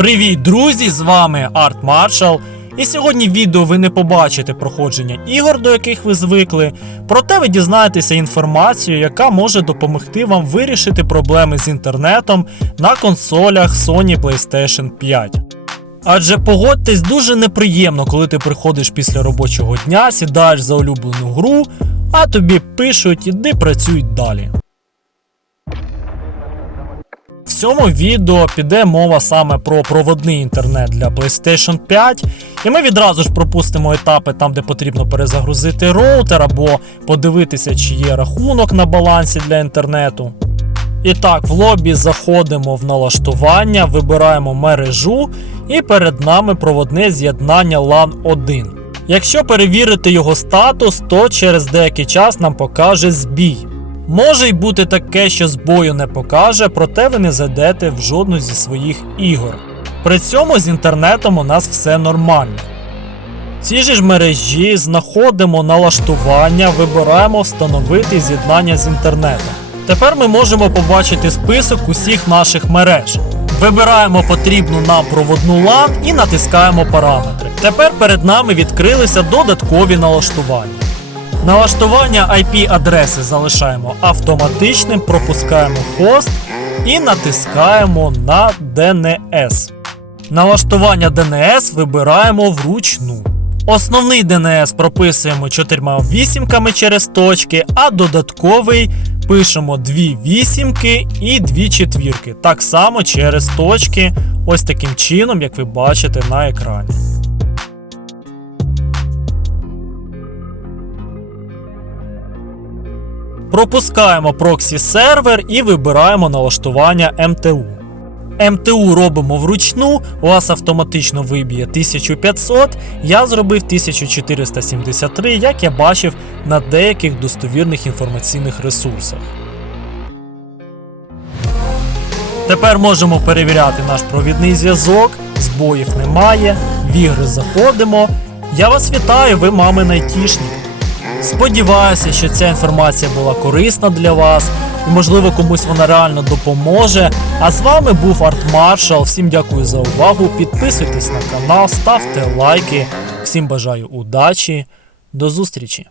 Привіт, друзі! З вами Арт Маршал. І сьогодні в відео ви не побачите проходження ігор, до яких ви звикли, проте ви дізнаєтеся інформацію, яка може допомогти вам вирішити проблеми з інтернетом на консолях Sony PlayStation 5. Адже погодьтесь, дуже неприємно, коли ти приходиш після робочого дня, сідаєш за улюблену гру, а тобі пишуть іди працюй далі. Цьому відео піде мова саме про проводний інтернет для PlayStation 5, і ми відразу ж пропустимо етапи там, де потрібно перезагрузити роутер або подивитися, чи є рахунок на балансі для інтернету. І так, в лобі заходимо в налаштування, вибираємо мережу, і перед нами проводне з'єднання LAN 1. Якщо перевірити його статус, то через деякий час нам покаже збій. Може й бути таке, що збою не покаже, проте ви не зайдете в жодну зі своїх ігор. При цьому з інтернетом у нас все нормально. Же ж мережі знаходимо налаштування, вибираємо встановити з'єднання з інтернетом. Тепер ми можемо побачити список усіх наших мереж. Вибираємо потрібну нам проводну LAN і натискаємо параметри. Тепер перед нами відкрилися додаткові налаштування. Налаштування IP-адреси залишаємо автоматичним, пропускаємо хост і натискаємо на DNS. Налаштування DNS вибираємо вручну. Основний DNS прописуємо чотирма вісімками через точки, а додатковий пишемо дві вісімки і дві четвірки. Так само через точки, ось таким чином, як ви бачите на екрані. Пропускаємо проксі сервер і вибираємо налаштування МТУ. МТУ робимо вручну, у вас автоматично виб'є 1500, я зробив 1473, як я бачив на деяких достовірних інформаційних ресурсах. Тепер можемо перевіряти наш провідний зв'язок, збоїв немає, в ігри заходимо. Я вас вітаю, ви мами айтішник. Сподіваюся, що ця інформація була корисна для вас і, можливо, комусь вона реально допоможе. А з вами був Арт Маршал. Всім дякую за увагу. Підписуйтесь на канал, ставте лайки. Всім бажаю удачі. До зустрічі!